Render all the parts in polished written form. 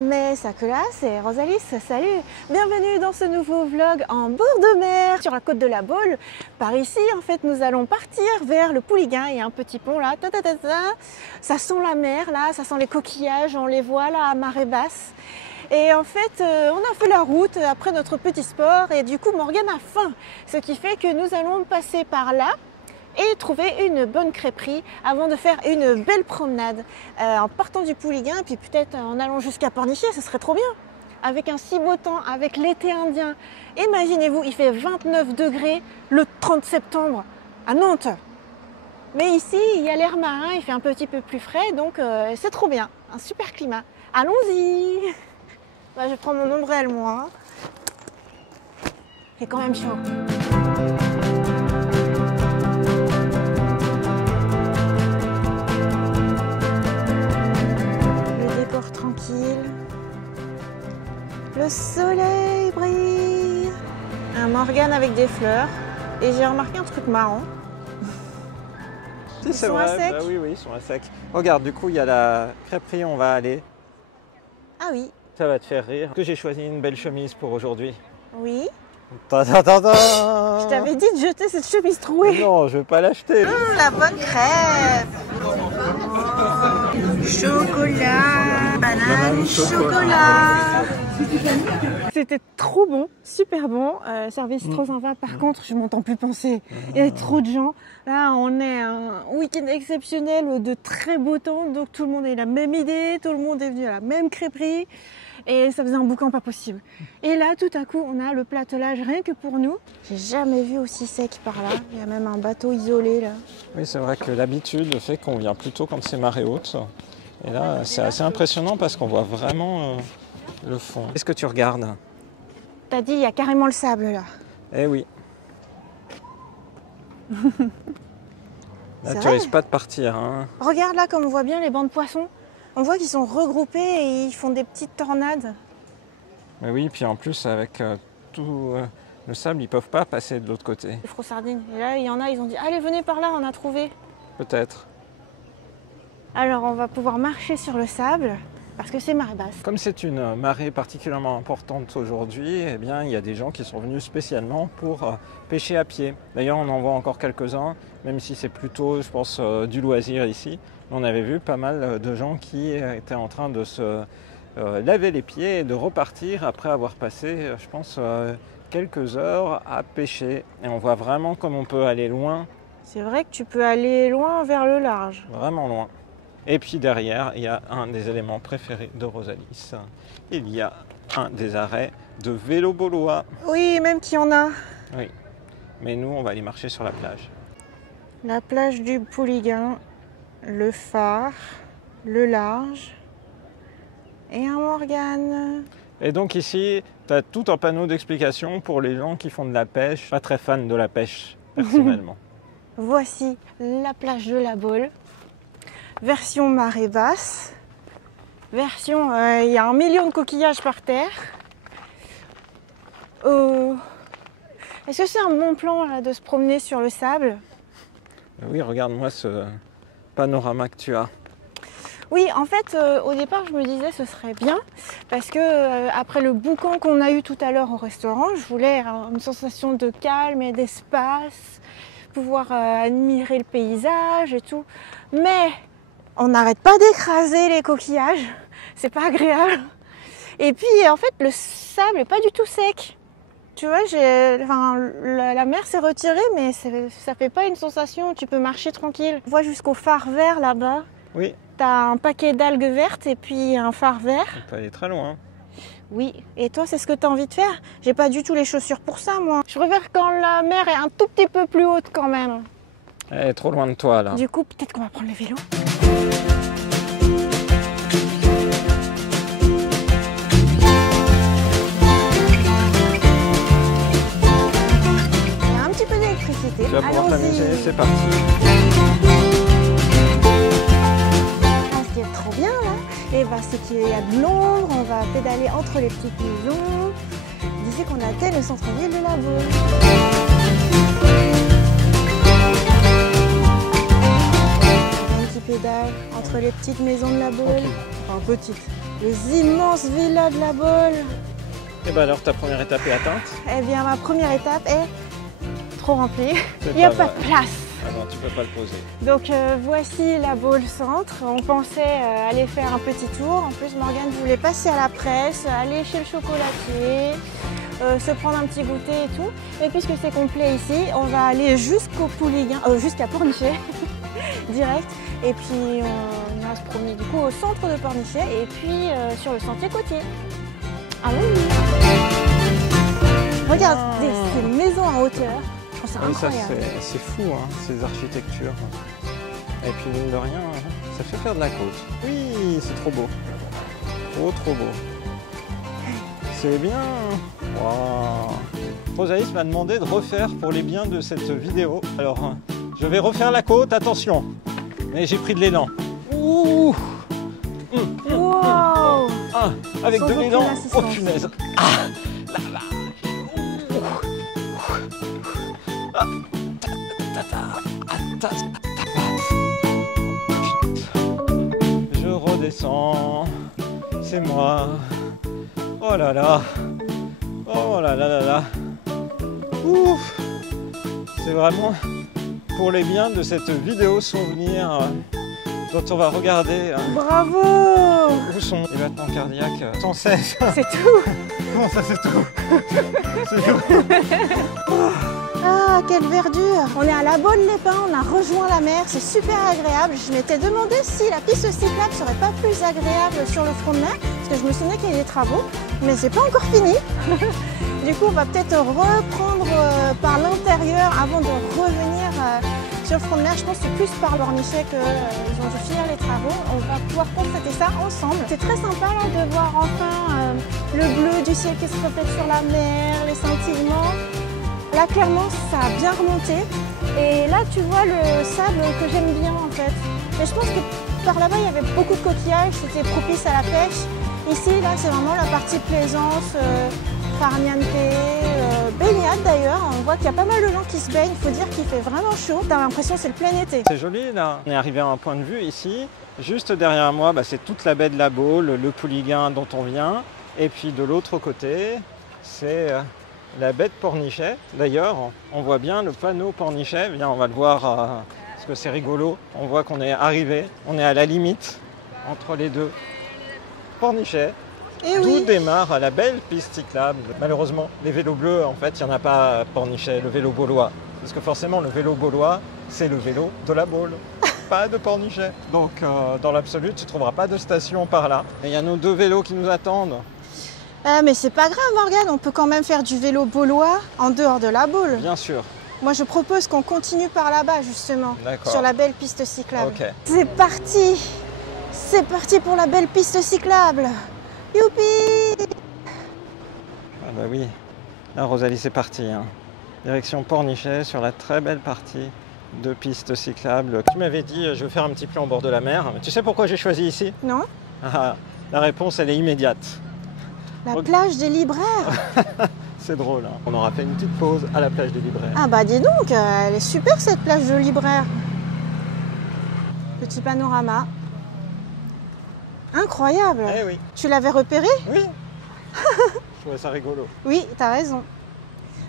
Mais Sakura, c'est Rosalis, salut! Bienvenue dans ce nouveau vlog en bord de mer sur la côte de la Baule. Par ici, en fait, nous allons partir vers le Pouliguen. Il y a un petit pont là, ça sent la mer là, ça sent les coquillages, on les voit là à marée basse. Et en fait, on a fait la route après notre petit sport et du coup, Morgane a faim. Ce qui fait que nous allons passer par là et trouver une bonne crêperie avant de faire une belle promenade en partant du Pouliguen, puis peut-être en allant jusqu'à Pornichet, ce serait trop bien. Avec un si beau temps, avec l'été indien. Imaginez-vous, il fait 29 degrés le 30 septembre à Nantes. Mais ici, il y a l'air marin, il fait un petit peu plus frais, donc c'est trop bien. Un super climat. Allons-y! Bah, je prends mon ombrelle, moi. Il fait quand même chaud. Tranquille, le soleil brille, un Morgane avec des fleurs et j'ai remarqué un truc marrant. Si, c'est vrai, bah oui, ils sont à sec. Regarde, du coup, il y a la crêperie, on va aller. Ah oui. Ça va te faire rire. Que j'ai choisi une belle chemise pour aujourd'hui. Oui. Ta -ta -ta -ta. Je t'avais dit de jeter cette chemise trouée. Non, je vais pas l'acheter. La bonne crêpe. Chocolat, banane, chocolat. C'était trop bon, super bon. Service 320. Par contre, je m'entends plus penser. Il y a trop de gens. Là, on est un week-end exceptionnel de très beau temps. Donc tout le monde a eu la même idée. Tout le monde est venu à la même crêperie. Et ça faisait un boucan pas possible. Et là, tout à coup, on a le platelage rien que pour nous. J'ai jamais vu aussi sec par là. Il y a même un bateau isolé là. Oui, c'est vrai que l'habitude fait qu'on vient plutôt quand c'est marée haute. Et là, c'est assez impressionnant parce qu'on voit vraiment le fond. Qu'est-ce que tu regardes? T'as dit, il y a carrément le sable là. Eh oui. Là, tu risques pas de partir. Hein. Regarde là, comme on voit bien les bancs de poissons. On voit qu'ils sont regroupés et ils font des petites tornades. Mais oui, puis en plus, avec tout le sable, ils peuvent pas passer de l'autre côté. Les frossardines. Et là, il y en a, ils ont dit, allez, venez par là, on a trouvé. Peut-être. Alors, on va pouvoir marcher sur le sable parce que c'est marée basse. Comme c'est une marée particulièrement importante aujourd'hui, eh bien, il y a des gens qui sont venus spécialement pour pêcher à pied. D'ailleurs, on en voit encore quelques-uns, même si c'est plutôt, je pense, du loisir ici. On avait vu pas mal de gens qui étaient en train de se laver les pieds et de repartir après avoir passé, je pense, quelques heures à pêcher. Et on voit vraiment comme on peut aller loin. C'est vrai que tu peux aller loin vers le large. Vraiment loin. Et puis derrière, il y a un des éléments préférés de Rosalis. Il y a un des arrêts de vélo baulois. Oui, même qu'il y en a. Oui, mais nous, on va aller marcher sur la plage. La plage du Pouliguen, le phare, le large et un Morgane. Et donc ici, tu as tout un panneau d'explications pour les gens qui font de la pêche. Pas très fan de la pêche, personnellement. Voici la plage de la Baule. Version marée basse, version il y a 1 million de coquillages par terre. Est-ce que c'est un bon plan là, de se promener sur le sable? Oui, regarde-moi ce panorama que tu as. Oui, en fait, au départ, je me disais ce serait bien parce que après le boucan qu'on a eu tout à l'heure au restaurant, je voulais une sensation de calme et d'espace, pouvoir admirer le paysage et tout. Mais on n'arrête pas d'écraser les coquillages, c'est pas agréable. Et puis en fait le sable n'est pas du tout sec. Tu vois, la mer s'est retirée mais ça fait pas une sensation, tu peux marcher tranquille. On voit jusqu'au phare vert là-bas. Oui. T'as un paquet d'algues vertes et puis un phare vert. On peut aller très loin. Oui, et toi c'est ce que tu as envie de faire? J'ai pas du tout les chaussures pour ça moi. Je préfère quand la mer est un tout petit peu plus haute quand même. Elle est trop loin de toi là. Du coup peut-être qu'on va prendre le vélo. Il y a un petit peu d'électricité. Tu vas pouvoir t'amuser, c'est parti. Ce qui est trop bien là, et bah, c'est qu'il y a de l'ombre, on va pédaler entre les petites maisons. Il disait qu'on atteint le centre-ville de la Baule. Pédale entre les petites maisons de la Baule. Enfin petites, Les immenses villas de la Baule. Et ben alors ta première étape est atteinte? Eh bien ma première étape est trop remplie. C'est Il n'y a pas pas de place. Ah non, tu peux pas le poser. Donc voici la Baule Centre. On pensait aller faire un petit tour. En plus Morgane voulait passer à la presse, aller chez le chocolatier, se prendre un petit goûter et tout. Et puisque c'est complet ici, on va aller jusqu'au Pouliguen, jusqu'à Pornichet, direct. Et puis on va se promener du coup au centre de Pornichet et puis sur le sentier côtier. Ah oui. Regardez ces maisons en hauteur. Je trouve ça Oui, ça incroyable. c'est fou, hein, ces architectures. Et puis mine de rien, ça fait faire de la côte. Oui, c'est trop beau. Trop beau. C'est bien. Waouh. Rosaïs m'a demandé de refaire pour les biens de cette vidéo. Alors, je vais refaire la côte, attention. Mais j'ai pris de l'élan. Ouh. Wow. Ah, avec Sans de aucune l'élan. Oh assistance. punaise. Ah, la vache. Ah, je redescends. C'est moi. Oh là là. Oh là là là là. Ouf. C'est vraiment pour les biens de cette vidéo souvenir dont on va regarder Bravo. où sont les battements cardiaques sans cesse. C'est tout. Comment ça c'est tout? C'est tout. Ah, quelle verdure! On est à la Baule-les-Pins, on a rejoint la mer, c'est super agréable. Je m'étais demandé si la piste cyclable serait pas plus agréable sur le front de mer, parce que je me souvenais qu'il y avait des travaux, mais c'est pas encore fini. Du coup, on va peut-être reprendre par l'intérieur avant de revenir sur le front de mer. Je pense que c'est plus par Pornichet qu'ils ont dû finir les travaux. On va pouvoir constater ça ensemble. C'est très sympa là, de voir enfin le bleu du ciel qui se reflète sur la mer, les scintillements. Là, clairement, ça a bien remonté. Et là, tu vois le sable que j'aime bien, en fait. Mais je pense que par là-bas, il y avait beaucoup de coquillages. C'était propice à la pêche. Ici, là, c'est vraiment la partie plaisance, farniente, baignade d'ailleurs. On voit qu'il y a pas mal de gens qui se baignent. Il faut dire qu'il fait vraiment chaud. T'as l'impression que c'est le plein été. C'est joli là. On est arrivé à un point de vue ici. Juste derrière moi, c'est toute la baie de la Baule, le Pouliguen dont on vient. Et puis de l'autre côté, c'est la baie de Pornichet. D'ailleurs, on voit bien le panneau Pornichet. Viens, on va le voir parce que c'est rigolo. On voit qu'on est arrivé, on est à la limite entre les deux. Pornichet, Et d'où oui. démarre la belle piste cyclable. Malheureusement, les vélos bleus, en fait, il n'y en a pas à Pornichet, le vélo baulois. Parce que forcément, le vélo baulois, c'est le vélo de la Baule, pas de Pornichet. Donc, dans l'absolu, tu ne trouveras pas de station par là. Et il y a nos deux vélos qui nous attendent. Ah, mais c'est pas grave, Morgane. On peut quand même faire du vélo baulois en dehors de la Baule. Bien sûr. Moi, je propose qu'on continue par là-bas, justement, D'accord. sur la belle piste cyclable. Ok. C'est parti! C'est parti pour la belle piste cyclable! Youpi! Ah bah oui. Là, Rosalie, c'est parti. Hein. Direction Pornichet sur la très belle partie de piste cyclable. Tu m'avais dit, je veux faire un petit plan au bord de la mer. Tu sais pourquoi j'ai choisi ici? Non? Ah, la réponse, elle est immédiate. La plage des libraires? C'est drôle, hein. On aura fait une petite pause à la plage des libraires. Ah bah dis donc, elle est super cette plage de libraire. Petit panorama. Incroyable! Eh oui, Tu l'avais repéré? oui. Je trouvais ça rigolo. Oui, t'as raison.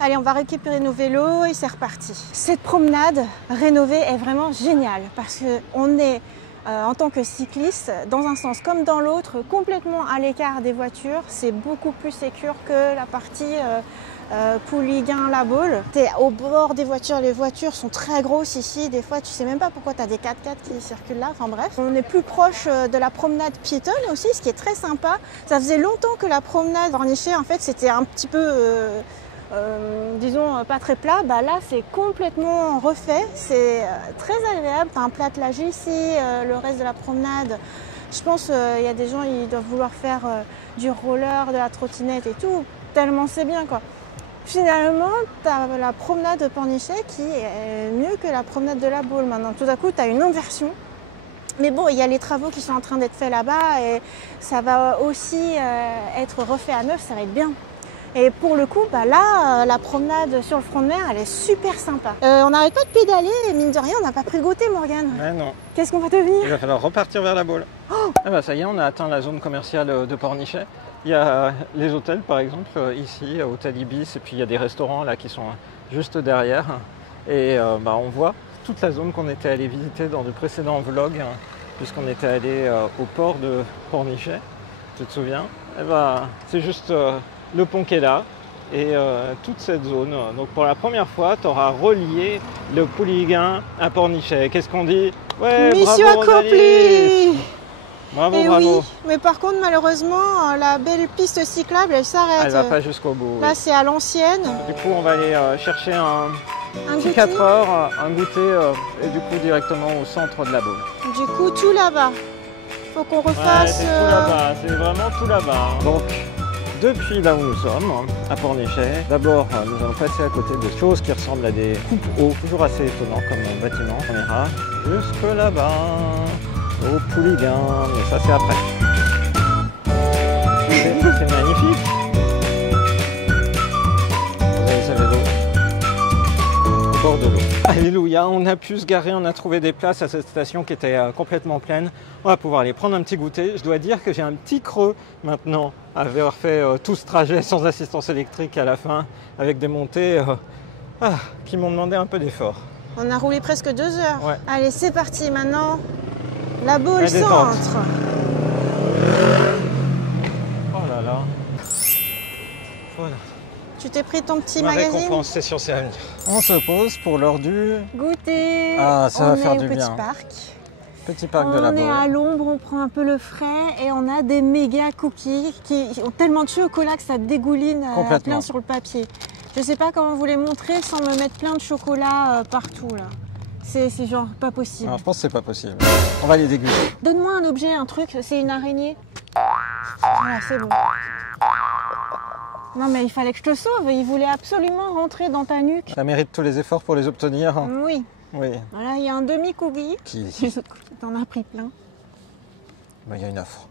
Allez, on va récupérer nos vélos et c'est reparti. Cette promenade rénovée est vraiment géniale parce qu'on est, en tant que cycliste, dans un sens comme dans l'autre, complètement à l'écart des voitures. C'est beaucoup plus sécure que la partie Pouliguen-la Baule. T'es au bord des voitures, les voitures sont très grosses ici. Des fois, tu sais même pas pourquoi tu as des 4x4 qui circulent là. Enfin bref, on est plus proche de la promenade piétonne aussi, ce qui est très sympa. Ça faisait longtemps que la promenade Pornichet, en fait, c'était un petit peu... disons pas très plat, là c'est complètement refait, c'est très agréable, t'as un platelage ici, le reste de la promenade, je pense il y a des gens ils doivent vouloir faire du roller, de la trottinette et tout, tellement c'est bien quoi. Finalement, t'as la promenade de Pornichet qui est mieux que la promenade de la Baule maintenant, tout à coup t'as une inversion. Mais bon, il y a les travaux qui sont en train d'être faits là-bas et ça va aussi être refait à neuf, ça va être bien. Et pour le coup, bah là, la promenade sur le front de mer, elle est super sympa. On n'arrête pas de pédaler et mine de rien, on n'a pas pris le goûter, Morgane. Mais non. Qu'est-ce qu'on va devenir? Il va falloir repartir vers la Baule. Oh, ah bah ça y est, on a atteint la zone commerciale de Pornichet. Il y a les hôtels par exemple ici, Hôtel Ibis, et puis il y a des restaurants là qui sont juste derrière. Et bah, on voit toute la zone qu'on était allé visiter dans de précédents vlogs, hein, puisqu'on était allé au port de Pornichet, tu te souviens? Et bah, c'est juste le pont qui est là et toute cette zone. Donc pour la première fois, tu auras relié le Pouliguen à Pornichet. Qu'est-ce qu'on dit? Ouais, mission bravo, accomplie! Bravo, Et bravo. oui, mais par contre, malheureusement, la belle piste cyclable, elle s'arrête. Elle va pas jusqu'au bout. Là, Oui. c'est à l'ancienne. Du coup, on va aller chercher un petit goûter. 4 heures, un goûter et du coup directement au centre de la Baule. Du coup, tout là-bas. Faut qu'on Ouais, refasse. c'est tout là-bas, c'est vraiment tout là-bas. Donc, depuis là où nous sommes, à Pornichet, d'abord nous allons passer à côté de choses qui ressemblent à des coupes-eau, toujours assez étonnant comme bâtiment. On ira jusque là-bas, au Pouliguen, mais ça c'est après. C'est magnifique. Vous avez sa vélo au bord de l'eau. Alléluia, on a pu se garer, on a trouvé des places à cette station qui était complètement pleine. On va pouvoir aller prendre un petit goûter. Je dois dire que j'ai un petit creux maintenant à avoir fait tout ce trajet sans assistance électrique à la fin, avec des montées qui m'ont demandé un peu d'effort. On a roulé presque 2 heures. Ouais. Allez, c'est parti maintenant. La Baule La détente. centre. Oh là là. Voilà. Tu t'es pris ton petit Ma magazine? récompense, c'est sur ses avenir. On se pose pour l'heure du Goûter. Ah, ça va on faire est du au petit bien. parc. petit parc de la On est à Baule. l'ombre, on prend un peu le frais et on a des méga cookies qui ont tellement de chocolat que ça dégouline Complètement. plein sur le papier. Je sais pas comment vous les montrer sans me mettre plein de chocolat partout là. C'est genre pas possible. Alors, je pense que c'est pas possible. On va les déguster. Donne-moi un objet, un truc, c'est une araignée. Voilà, c'est bon. Non mais il fallait que je te sauve, il voulait absolument rentrer dans ta nuque. Ça mérite tous les efforts pour les obtenir. Oui, Oui. voilà, il y a un demi-cookie. Qui Les autres cookies, t'en as pris plein. Il y a une offre.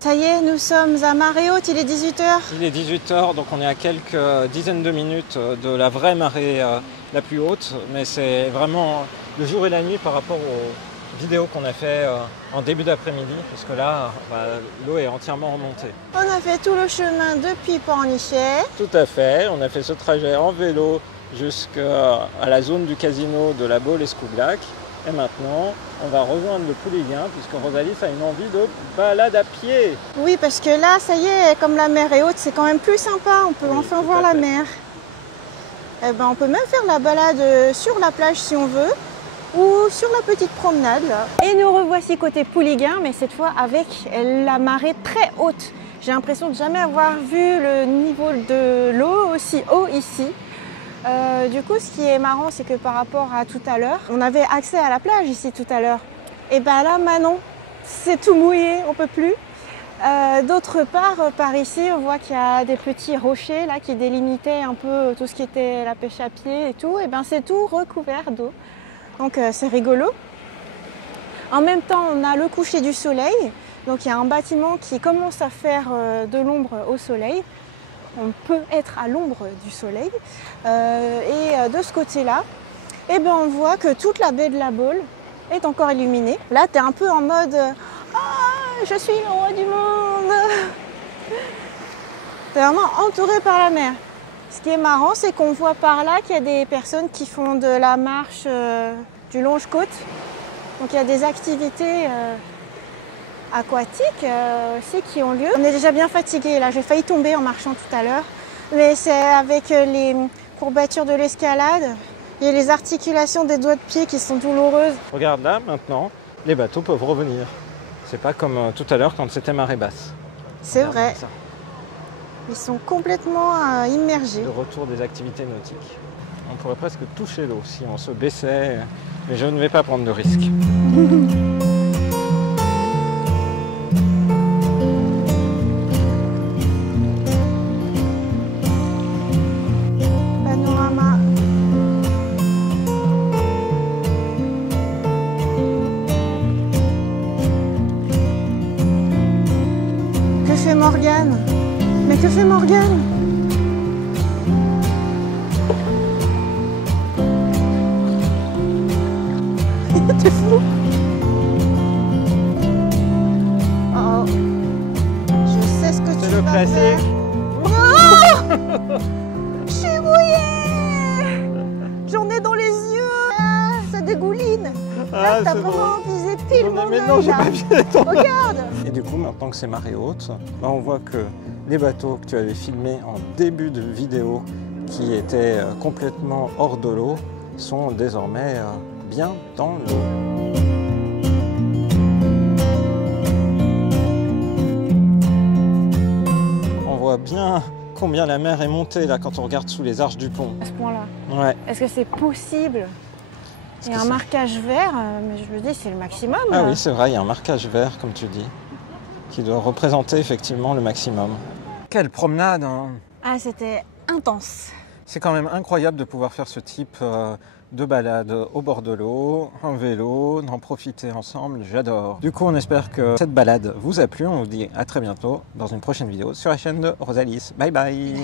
Ça y est, nous sommes à marée haute, il est 18h. Il est 18h, donc on est à quelques dizaines de minutes de la vraie marée la plus haute. Mais c'est vraiment le jour et la nuit par rapport aux vidéos qu'on a fait en début d'après-midi. Puisque là, l'eau est entièrement remontée. On a fait tout le chemin depuis Pornichet. Tout à fait. On a fait ce trajet en vélo jusqu'à la zone du casino de la Baule-Escoublac. Et maintenant, on va rejoindre le Pouliguen puisque Rosalie a une envie de balade à pied. Oui, parce que là, ça y est, comme la mer est haute, c'est quand même plus sympa. On peut Oui, enfin tout voir à la fait. mer. Eh ben, on peut même faire la balade sur la plage si on veut, ou sur la petite promenade là. Et nous revoici côté Pouliguen, mais cette fois avec la marée très haute. J'ai l'impression de jamais avoir vu le niveau de l'eau aussi haut ici. Du coup, ce qui est marrant, c'est que par rapport à tout à l'heure, on avait accès à la plage ici tout à l'heure. Et ben là, maintenant, c'est tout mouillé, on peut plus. D'autre part, par ici, on voit qu'il y a des petits rochers là qui délimitaient un peu tout ce qui était la pêche à pied et tout. Et ben c'est tout recouvert d'eau. Donc c'est rigolo. En même temps, on a le coucher du soleil. Donc il y a un bâtiment qui commence à faire de l'ombre au soleil. On peut être à l'ombre du soleil. Et de ce côté-là, eh ben, on voit que toute la baie de la Baule est encore illuminée. Là, tu es un peu en mode « Ah, je suis le roi du monde !» Tu es vraiment entouré par la mer. Ce qui est marrant, c'est qu'on voit par là qu'il y a des personnes qui font de la marche du longe-côte. Donc il y a des activités aquatiques aussi qui ont lieu. On est déjà bien fatigué là, j'ai failli tomber en marchant tout à l'heure. Mais c'est avec les courbatures de l'escalade et les articulations des doigts de pied qui sont douloureuses. Regarde là, maintenant, les bateaux peuvent revenir. C'est pas comme tout à l'heure quand c'était marée basse. C'est Regarde vrai, ça. ils sont complètement immergés. Le retour des activités nautiques. On pourrait presque toucher l'eau si on se baissait, mais je ne vais pas prendre de risque. Panorama. Que fait Morgane? Mais que fait Morgane? T'es fou? Oh, je sais ce que tu C'est le vas classique. faire. Oh, je suis mouillée. J'en ai dans les yeux. Ah, ça dégouline. Là, t'as c'est vraiment drôle. visé pile mon Mais œil, non, j'ai là. pas visé ton œil. Regarde. Et du coup, maintenant que c'est marée haute, là, on voit que les bateaux que tu avais filmés en début de vidéo, qui étaient complètement hors de l'eau, sont désormais bien dans l'eau. On voit bien combien la mer est montée là quand on regarde sous les arches du pont. À ce point-là. Ouais. Est-ce que c'est possible? Il y a que un c'est- marquage vert, mais je me dis c'est le maximum. Ah oui, c'est vrai, il y a un marquage vert, comme tu dis, qui doit représenter effectivement le maximum. Quelle promenade, hein. Ah, c'était intense. C'est quand même incroyable de pouvoir faire ce type de balade au bord de l'eau, en vélo, d'en profiter ensemble, j'adore. Du coup, on espère que cette balade vous a plu, on vous dit à très bientôt dans une prochaine vidéo sur la chaîne de Rosalis. Bye bye.